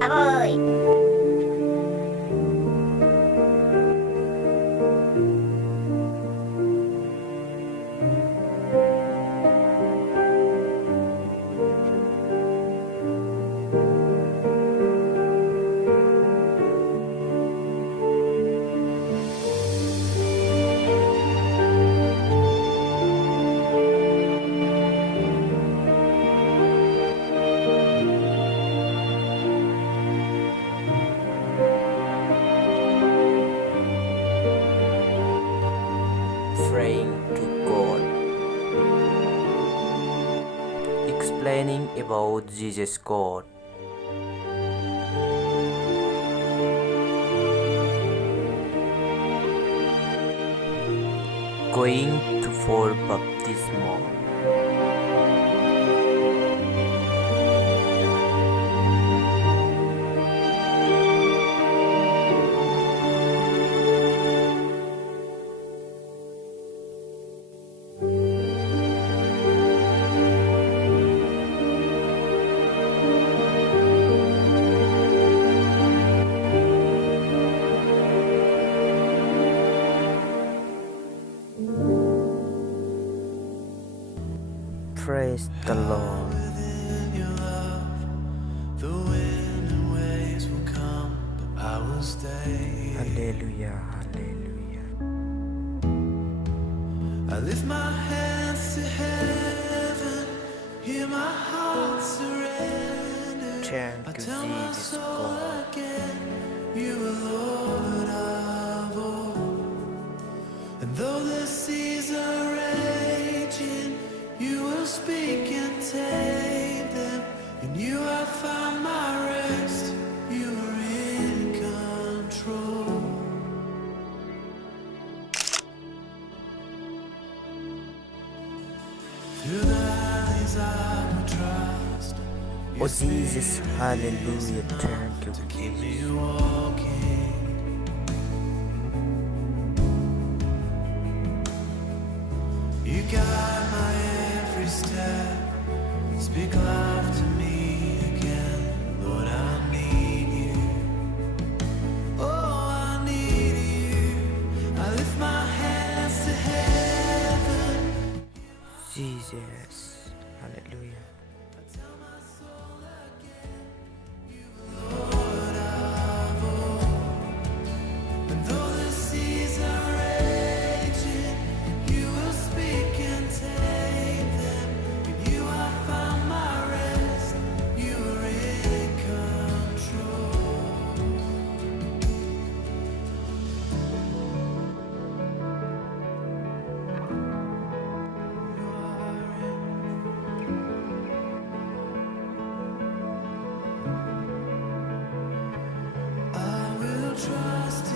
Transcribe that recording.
Aboy! Praying to God. Explaining about Jesus God. Going to for baptism. Praise the Lord. The wind and waves will come, but I will stay. Hallelujah, hallelujah. I lift my hands to heaven, hear my heart surrender. Thank I you, tell my Jesus soul God. again, you are Lord of all. And though the seas are raging, you will speak and tame them. In you I find my rest, you are in control. Through the valleys I will trust. Oh Jesus, hallelujah. Thank you, Keep Jesus. me walking. You guide my every step. Speak life to me again. Lord, I need you. Oh, I need you. I lift my hands to heaven. Jesus, hallelujah. And though the seas are raging, you will speak and tame them. In you I found my rest. You are in control. I will trust